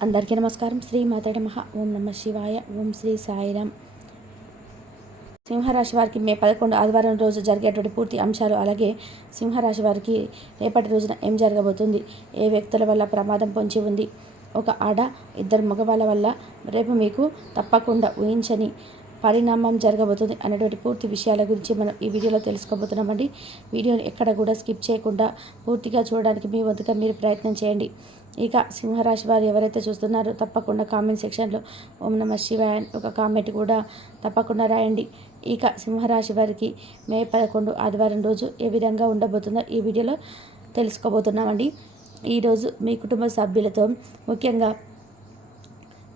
అందరికీ నమస్కారం. శ్రీ మాతాడ మహా ఓం నమ శివాయ. ఓం శ్రీ సాయిరామ్. సింహరాశి వారికి మే పదకొండు ఆదివారం రోజు జరిగేటువంటి పూర్తి అంశాలు అలాగే సింహరాశి వారికి రేపటి రోజున ఏం జరగబోతుంది ఏ వ్యక్తుల వల్ల ప్రమాదం పొంచి ఉంది ఒక ఆడ ఇద్దరు మగవాళ్ళ వల్ల రేపు మీకు తప్పకుండా ఊహించని పరిణామం జరగబోతుంది అనేటువంటి పూర్తి విషయాల గురించి మనం ఈ వీడియోలో తెలుసుకోబోతున్నామండి. వీడియోని ఎక్కడ కూడా స్కిప్ చేయకుండా పూర్తిగా చూడడానికి మీ వంతుగా మీరు ప్రయత్నం చేయండి. ఇక సింహరాశి వారు ఎవరైతే చూస్తున్నారో తప్పకుండా కామెంట్ సెక్షన్లో ఓం నమ శివాయ ఒక కామెంట్ కూడా తప్పకుండా రాయండి. ఇక సింహరాశి వారికి మే పదకొండు ఆదివారం రోజు ఏ విధంగా ఉండబోతుందో ఈ వీడియోలో తెలుసుకోబోతున్నామండి. ఈరోజు మీ కుటుంబ సభ్యులతో ముఖ్యంగా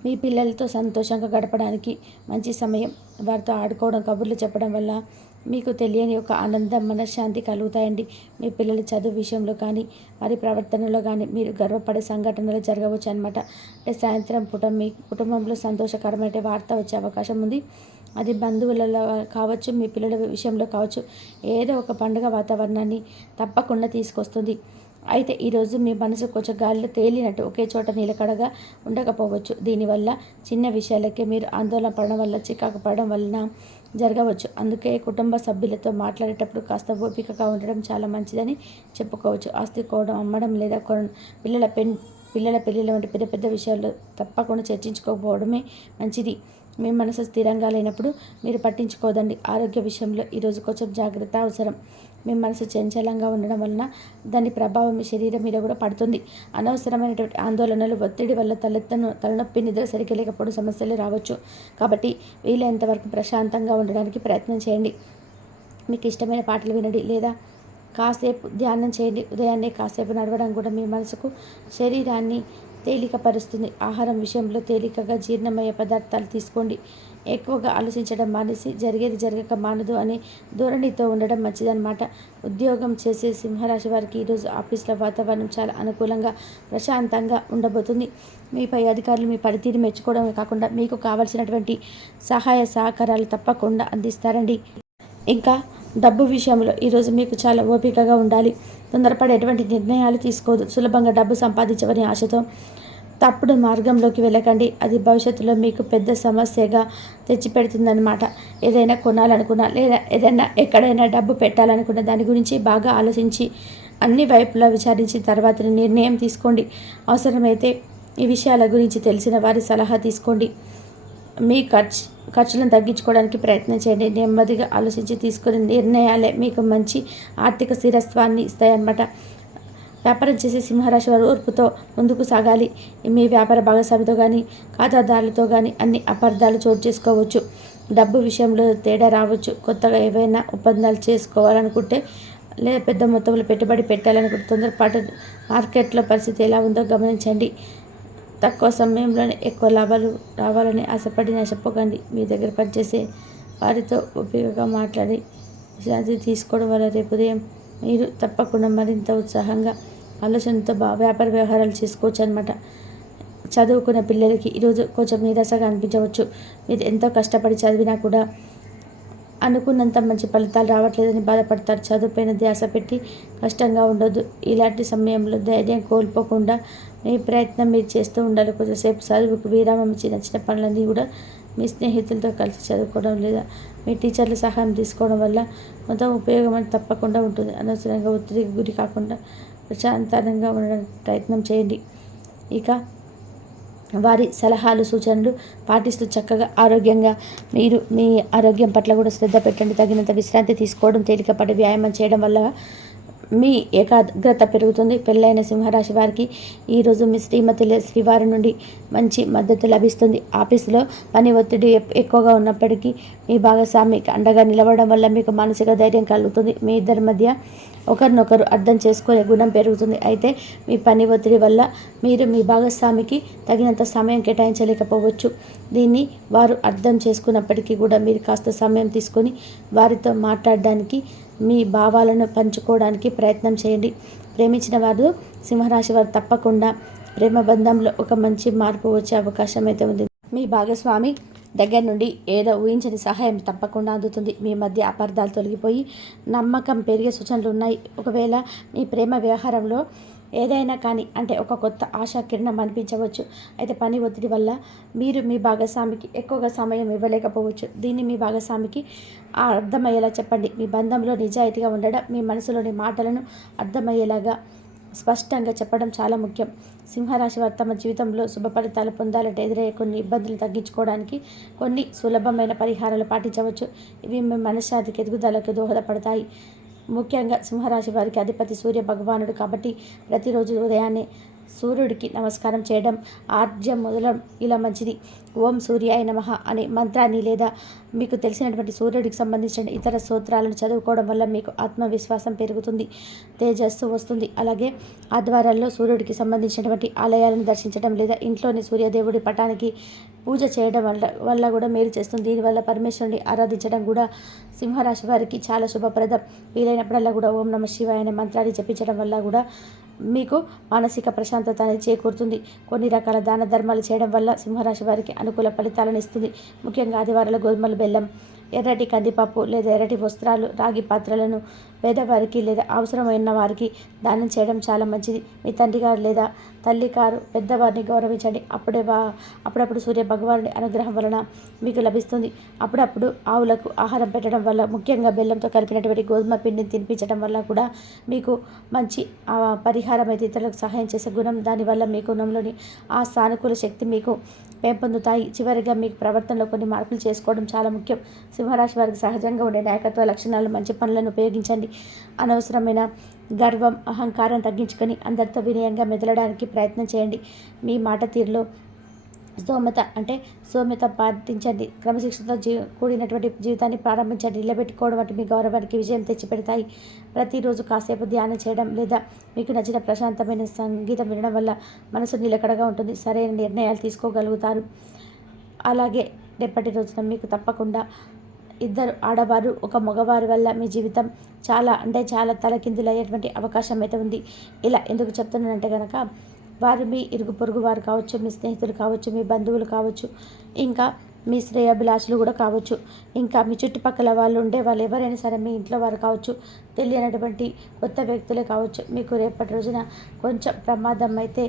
మీ పిల్లలతో సంతోషంగా గడపడానికి మంచి సమయం. వారితో ఆడుకోవడం కబుర్లు చెప్పడం వల్ల మీకు తెలియని ఒక ఆనందం మనశ్శాంతి కలుగుతాయండి. మీ పిల్లల చదువు విషయంలో కానీ వారి ప్రవర్తనలో కానీ మీరు గర్వపడే సంఘటనలు జరగవచ్చు అనమాట అంటే సాయంత్రం పూట మీ కుటుంబంలో సంతోషకరమైన వార్త వచ్చే అవకాశం ఉంది. అది బంధువులలో కావచ్చు మీ పిల్లల విషయంలో కావచ్చు ఏదో ఒక పండుగ వాతావరణాన్ని తప్పకుండా తీసుకొస్తుంది. అయితే ఈరోజు మీ మనసు కొంచెం గాలిలో తేలినట్టు ఒకే చోట నిలకడగా ఉండకపోవచ్చు. దీనివల్ల చిన్న విషయాలకే మీరు ఆందోళన పడడం వల్ల చికాకు పడడం వలన జరగవచ్చు. అందుకే కుటుంబ సభ్యులతో మాట్లాడేటప్పుడు కాస్త ఓపికగా ఉండడం చాలా మంచిదని చెప్పుకోవచ్చు. ఆస్తి కోవడం అమ్మడం లేదా కొన పిల్లల పెన్ పిల్లల పెళ్ళిళ్ళ వంటి పెద్ద పెద్ద విషయాలు తప్పకుండా చర్చించుకోకపోవడమే మంచిది. మీ మనసు స్థిరంగా లేనప్పుడు మీరు పట్టించుకోదండి. ఆరోగ్య విషయంలో ఈరోజు కొంచెం జాగ్రత్త అవసరం. మీ మనసు చంచలంగా ఉండడం వలన దాని ప్రభావం మీ శరీరం మీద కూడా పడుతుంది. అనవసరమైనటువంటి ఆందోళనలు ఒత్తిడి వల్ల తలెత్తను తలనొప్పి నిద్ర సరిగ్గా లేకపోవడం సమస్యలు రావచ్చు. కాబట్టి వీలైనంత వరకు ప్రశాంతంగా ఉండడానికి ప్రయత్నం చేయండి. మీకు ఇష్టమైన పాటలు వినండి లేదా కాసేపు ధ్యానం చేయండి. ఉదయాన్నే కాసేపు నడవడం కూడా మీ మనసుకు శరీరాన్ని తేలికపరుస్తుంది. ఆహారం విషయంలో తేలికగా జీర్ణమయ్యే పదార్థాలు తీసుకోండి. ఎక్కువగా ఆలోచించడం మానేసి జరిగేది జరగక మానదు అనే ధోరణితో ఉండడం మంచిదన్నమాట. ఉద్యోగం చేసే సింహరాశి వారికి ఈరోజు ఆఫీస్లో వాతావరణం చాలా అనుకూలంగా ప్రశాంతంగా ఉండబోతుంది. మీపై అధికారులు మీ పనితీరు మెచ్చుకోవడమే కాకుండా మీకు కావలసినటువంటి సహాయ సహకారాలు తప్పకుండా అందిస్తారండి. ఇంకా డబ్బు విషయంలో ఈరోజు మీకు చాలా ఓపికగా ఉండాలి. తొందరపడి ఎటువంటి నిర్ణయాలు తీసుకోదు. సులభంగా డబ్బు సంపాదించవని ఆశతో తప్పుడు మార్గంలోకి వెళ్ళకండి. అది భవిష్యత్తులో మీకు పెద్ద సమస్యగా తెచ్చిపెడుతుందనమాట ఏదైనా కొనాలనుకున్నా లేదా ఏదైనా ఎక్కడైనా డబ్బు పెట్టాలనుకున్న దాని గురించి బాగా ఆలోచించి అన్ని వైపులా విచారించిన తర్వాత నిర్ణయం తీసుకోండి. అవసరమైతే ఈ విషయాల గురించి తెలిసిన వారి సలహా తీసుకోండి. మీ ఖర్చు ఖర్చులను తగ్గించుకోవడానికి ప్రయత్నం చేయండి. నెమ్మదిగా ఆలోచించి తీసుకునే నిర్ణయాలే మీకు మంచి ఆర్థిక స్థిరత్వాన్ని ఇస్తాయన్నమాట. వ్యాపారం చేసే సింహరాశి వారు ఓర్పుతో ముందుకు సాగాలి. మీ వ్యాపార భాగస్వామితో కానీ ఖాతాదారులతో కానీ అన్ని అపార్థాలు చోటు చేసుకోవచ్చు. డబ్బు విషయంలో తేడా రావచ్చు. కొత్తగా ఏవైనా ఒప్పందాలు చేసుకోవాలనుకుంటే లేదా పెద్ద మొత్తంలో పెట్టుబడి పెట్టాలనుకుంటే తొందరపాటు మార్కెట్లో పరిస్థితి ఎలా ఉందో గమనించండి. తక్కువ సమయంలోనే ఎక్కువ లాభాలు రావాలని ఆశపడి నష్టపోకండి. మీ దగ్గర పనిచేసే వారితో ఉపయోగంగా మాట్లాడి విశ్రాంతి తీసుకోవడం వల్ల రేపు ఉదయం మీరు తప్పకుండా మరింత ఉత్సాహంగా ఆలోచనతో బా వ్యాపార వ్యవహారాలు చేసుకోవచ్చు అనమాట చదువుకున్న పిల్లలకి ఈరోజు కొంచెం నిరాశగా అనిపించవచ్చు. మీరు ఎంతో కష్టపడి చదివినా కూడా అనుకున్నంత మంచి ఫలితాలు రావట్లేదని బాధపడతారు. చదువుపైన ధ్యాస పెట్టి కష్టంగా ఉండదు ఇలాంటి సమయంలో ధైర్యం కోల్పోకుండా మీ ప్రయత్నం మీరు చేస్తూ ఉండాలి. కొంచెంసేపు చదువుకు విరామం ఇచ్చి నచ్చిన పనులన్నీ కూడా మీ స్నేహితులతో కలిసి చదువుకోవడం లేదా మీ టీచర్ల సహాయం తీసుకోవడం వల్ల కొంత ఉపయోగం అని తప్పకుండా ఉంటుంది. అనవసరంగా ఒత్తిడికి గురి కాకుండా ప్రశాంతంగా ఉండడానికి ప్రయత్నం చేయండి. ఇక వారి సలహాలు సూచనలు పాటిస్తూ చక్కగా ఆరోగ్యంగా మీరు మీ ఆరోగ్యం పట్ల కూడా శ్రద్ధ పెట్టండి. తగినంత విశ్రాంతి తీసుకోవడం తేలికపడి వ్యాయామం చేయడం వల్ల మీ ఏకాగ్రత పెరుగుతుంది. పెళ్ళైన సింహరాశి వారికి ఈరోజు మీ శ్రీమతి శ్రీవారి నుండి మంచి మద్దతు లభిస్తుంది. ఆఫీసులో పని ఒత్తిడి ఎక్కువగా ఉన్నప్పటికీ మీ భాగస్వామికి అండగా నిలవడం వల్ల మీకు మానసిక ధైర్యం కలుగుతుంది. మీ ఇద్దరి మధ్య ఒకరినొకరు అర్థం చేసుకునే గుణం పెరుగుతుంది. అయితే మీ పని ఒత్తిడి వల్ల మీరు మీ భాగస్వామికి తగినంత సమయం కేటాయించలేకపోవచ్చు. దీన్ని వారు అర్థం చేసుకున్నప్పటికీ కూడా మీరు కాస్త సమయం తీసుకొని వారితో మాట్లాడడానికి మీ భావాలను పంచుకోవడానికి ప్రయత్నం చేయండి. ప్రేమించిన వారు సింహరాశి వారు తప్పకుండా ప్రేమ బంధంలో ఒక మంచి మార్పు వచ్చే అవకాశం అయితే ఉంది. మీ భాగస్వామి దగ్గర నుండి ఏదో ఊహించని సహాయం తప్పకుండా అందుతుంది. మీ మధ్య అపార్థాలు తొలగిపోయి నమ్మకం పెరిగే సూచనలు ఉన్నాయి. ఒకవేళ మీ ప్రేమ వ్యవహారంలో ఏదైనా కానీ అంటే ఒక కొత్త ఆశా కిరణం అనిపించవచ్చు. అయితే పని ఒత్తిడి వల్ల మీరు మీ భాగస్వామికి ఎక్కువగా సమయం ఇవ్వలేకపోవచ్చు. దీన్ని మీ భాగస్వామికి అర్థమయ్యేలా చెప్పండి. మీ బంధంలో నిజాయితీగా ఉండడం మీ మనసులోని మాటలను అర్థమయ్యేలాగా స్పష్టంగా చెప్పడం చాలా ముఖ్యం. సింహరాశి వారు తమ జీవితంలో శుభ ఫలితాలు పొందాలంటే ఎదురయ్యే కొన్ని ఇబ్బందులు తగ్గించుకోవడానికి కొన్ని సులభమైన పరిహారాలు పాటించవచ్చు. ఇవి మీ మనశ్శాంతికి ఎదుగుదలకు దోహదపడతాయి. ముఖ్యంగా సింహరాశి వారికి అధిపతి సూర్య భగవానుడు కాబట్టి ప్రతిరోజు ఉదయాన్నే సూర్యుడికి నమస్కారం చేయడం ఆర్జ్యం మొదలం. ఇలా మంచిది. ఓం సూర్యాయ నమః అనే మంత్రాన్ని లేదా మీకు తెలిసినటువంటి సూర్యుడికి సంబంధించిన ఇతర సూత్రాలను చదువుకోవడం వల్ల మీకు ఆత్మవిశ్వాసం పెరుగుతుంది తేజస్సు వస్తుంది. అలాగే ఆద్వారాల్లో సూర్యుడికి సంబంధించినటువంటి ఆలయాలను దర్శించడం లేదా ఇంట్లోని సూర్యదేవుడి పటానికి పూజ చేయడం వల్ల వల్ల కూడా మేలు చేస్తుంది. దీనివల్ల పరమేశ్వరుని ఆరాధించడం కూడా సింహరాశి వారికి చాలా శుభప్రదం. వీలైనప్పుడల్లా కూడా ఓం నమ శివాయ అనే మంత్రాన్ని జపించడం వల్ల కూడా మీకు మానసిక ప్రశాంతత అనేది చేకూరుతుంది. కొన్ని రకాల దాన ధర్మాలు చేయడం వల్ల సింహరాశి వారికి అనుకూల ఫలితాలను ఇస్తుంది. ముఖ్యంగా ఆదివారాల గోధుమల బెల్లం ఎర్రటి కందిపప్పు లేదా ఎర్రటి వస్త్రాలు రాగి పాత్రలను పేదవారికి లేదా అవసరమైన వారికి దానం చేయడం చాలా మంచిది. మీ తండ్రి గారు లేదా తల్లి గారు పెద్దవారిని గౌరవించండి. అప్పుడే వా అప్పుడప్పుడు సూర్య భగవానుడి అనుగ్రహం వలన మీకు లభిస్తుంది. అప్పుడప్పుడు ఆవులకు ఆహారం పెట్టడం వల్ల ముఖ్యంగా బెల్లంతో కలిపినటువంటి గోధుమ పిండిని తినిపించడం వల్ల కూడా మీకు మంచి పరిహారం అయితే ఇతరులకు సహాయం చేసే గుణం. దానివల్ల మీ గుణంలోని ఆ సానుకూల శక్తి మీకు పెంపొందుతాయి. చివరిగా మీకు ప్రవర్తనలో కొన్ని మార్పులు చేసుకోవడం చాలా ముఖ్యం. సింహరాశి వారికి సహజంగా ఉండే నాయకత్వ లక్షణాలు మంచి పనులను ఉపయోగించండి. అనవసరమైన గర్వం అహంకారం తగ్గించుకొని అందరితో వినయంగా మెదలడానికి ప్రయత్నం చేయండి. మీ మాట తీరులో స్తోమత అంటే సోమ్యత పాటించండి. క్రమశిక్షణతో జీ కూడినటువంటి జీవితాన్ని ప్రారంభించండి. నిలబెట్టుకోవడం వంటి మీ గౌరవానికి విజయం తెచ్చిపెడతాయి. ప్రతిరోజు కాసేపు ధ్యానం చేయడం లేదా మీకు నచ్చిన ప్రశాంతమైన సంగీతం వినడం వల్ల మనసు నిలకడగా ఉంటుంది. సరైన నిర్ణయాలు తీసుకోగలుగుతారు. అలాగే రేపటి రోజున మీకు తప్పకుండా ఇద్దరు ఆడవారు ఒక మగవారి వల్ల మీ జీవితం చాలా అంటే చాలా తలకిందులయ్యేటువంటి అవకాశం అయితే ఉంది. ఇలా ఎందుకు చెప్తున్నానంటే కనుక వారు మీ ఇరుగు పొరుగు వారు కావచ్చు మీ స్నేహితులు కావచ్చు మీ బంధువులు కావచ్చు ఇంకా మీ శ్రేయాభిలాషులు కూడా కావచ్చు ఇంకా మీ చుట్టుపక్కల వాళ్ళు ఉండే వాళ్ళు ఎవరైనా సరే మీ ఇంట్లో వారు కావచ్చు తెలియనటువంటి కొత్త వ్యక్తులే కావచ్చు మీకు రేపటి రోజున కొంచెం ప్రమాదం అయితే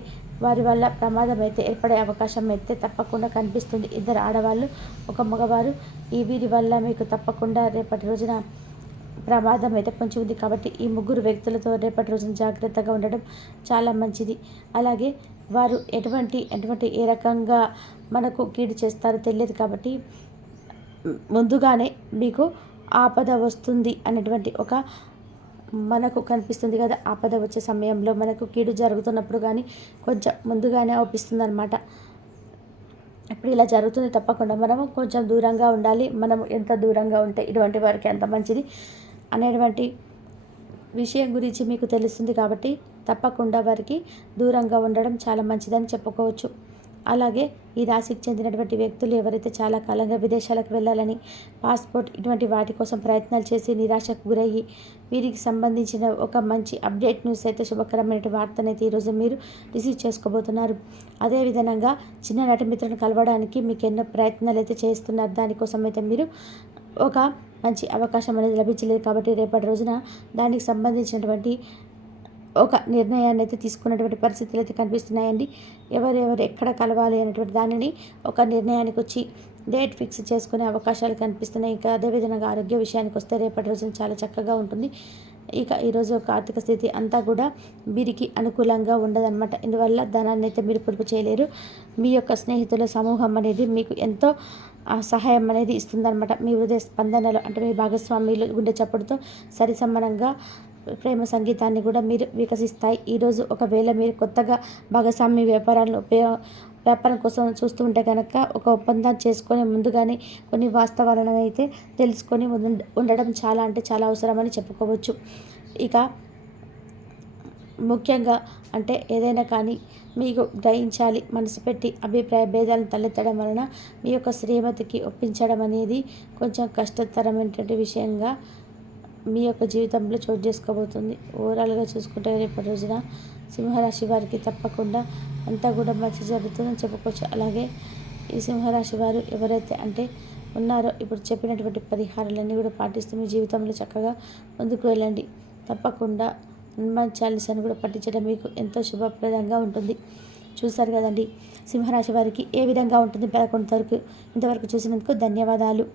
వారి వల్ల ప్రమాదం అయితే ఏర్పడే అవకాశం అయితే తప్పకుండా కనిపిస్తుంది. ఇద్దరు ఆడవాళ్ళు ఒక మగవారు. ఈ వీరి వల్ల మీకు తప్పకుండా రేపటి రోజున ప్రమాదం అయితే పొంచి ఉంది. కాబట్టి ఈ ముగ్గురు వ్యక్తులతో రేపటి రోజున జాగ్రత్తగా ఉండడం చాలా మంచిది. అలాగే వారు ఎటువంటి ఎటువంటి ఏ రకంగా మనకు కీడు చేస్తారో తెలియదు కాబట్టి ముందుగానే మీకు ఆపద వస్తుంది అనేటువంటి ఒక మనకు కనిపిస్తుంది కదా ఆపద వచ్చే సమయంలో మనకు కీడు జరుగుతున్నప్పుడు కానీ కొంచెం ముందుగానే అవుపిస్తుంది అనమాట ఇప్పుడు ఇలా జరుగుతుంది తప్పకుండా. మనము కొంచెం దూరంగా ఉండాలి. మనం ఎంత దూరంగా ఉంటే ఇటువంటి వారికి ఎంత మంచిది అనేటువంటి విషయం గురించి మీకు తెలుస్తుంది కాబట్టి తప్పకుండా వారికి దూరంగా ఉండడం చాలా మంచిదని చెప్పుకోవచ్చు. అలాగే ఈ రాశికి చెందినటువంటి వ్యక్తులు ఎవరైతే చాలా కాలంగా విదేశాలకు వెళ్ళాలని పాస్పోర్ట్ ఇటువంటి వాటి కోసం ప్రయత్నాలు చేసి నిరాశకు గురయ్యి వీరికి సంబంధించిన ఒక మంచి అప్డేట్ న్యూస్ అయితే శుభకరమైన వార్తనైతే ఈరోజు మీరు రిసీవ్ చేసుకోబోతున్నారు. అదేవిధంగా చిన్ననాటి మిత్రులను కలవడానికి మీకు ఎన్నో ప్రయత్నాలు అయితే చేస్తున్నారు. దానికోసం అయితే మీరు ఒక మంచి అవకాశం అనేది లభించలేదు కాబట్టి రేపటి రోజున దానికి సంబంధించినటువంటి ఒక నిర్ణయాన్ని అయితే తీసుకున్నటువంటి పరిస్థితులు అయితే కనిపిస్తున్నాయండి ఎవరెవరు ఎక్కడ కలవాలి అనేటువంటి దానిని ఒక నిర్ణయానికి వచ్చి డేట్ ఫిక్స్ చేసుకునే అవకాశాలు కనిపిస్తున్నాయి. ఇంకా అదేవిధంగా ఆరోగ్య విషయానికి వస్తే రేపటి రోజున చాలా చక్కగా ఉంటుంది. ఇక ఈరోజు ఒక ఆర్థిక స్థితి అంతా కూడా వీరికి అనుకూలంగా ఉండదన్నమాట. ఇందువల్ల ధనాన్ని అయితే మీరు పొదుపు చేయలేరు. మీ యొక్క స్నేహితుల సమూహం అనేది మీకు ఎంతో సహాయం అనేది ఇస్తుందన్నమాట. మీ హృదయ స్పందనలు అంటే మీ భాగస్వామిలు గుండె చప్పుడుతో సరిసమానంగా ప్రేమ సంగీతాన్ని కూడా మీరు వికసిస్తాయి. ఈరోజు ఒకవేళ మీరు కొత్తగా భాగస్వామి వ్యాపారాలను ఉపయోగ వ్యాపారం కోసం చూస్తూ ఉంటే కనుక ఒక ఒప్పందం చేసుకొని ముందుగానే కొన్ని వాస్తవాలను అయితే తెలుసుకొని ఉండ- ఉండడం చాలా అంటే చాలా అవసరమని చెప్పుకోవచ్చు. ఇక ముఖ్యంగా అంటే ఏదైనా కానీ మీకు గ్రహించాలి మనసు పెట్టి అభిప్రాయ భేదాలను తలెత్తడం వలన మీ యొక్క శ్రీమతికి ఒప్పించడం అనేది కొంచెం కష్టతరమైనటువంటి విషయంగా మీ యొక్క జీవితంలో చోటు చేసుకోబోతుంది. ఓవరాల్గా చూసుకుంటే రేపటి రోజున సింహరాశి వారికి తప్పకుండా అంతా కూడా మంచి జరుగుతుందని చెప్పుకోవచ్చు. అలాగే ఈ సింహరాశి వారు ఎవరైతే అంటే ఉన్నారో ఇప్పుడు చెప్పినటువంటి పరిహారాలన్నీ కూడా పాటిస్తూ మీ జీవితంలో చక్కగా ముందుకు వెళ్ళండి. తప్పకుండా హనుమాన్ చాలీసాను కూడా పఠించడం మీకు ఎంతో శుభప్రదంగా ఉంటుంది. చూస్తారు కదండి సింహరాశి వారికి ఏ విధంగా ఉంటుంది? పదకొండు వరకు ఇంతవరకు చూసినందుకు ధన్యవాదాలు.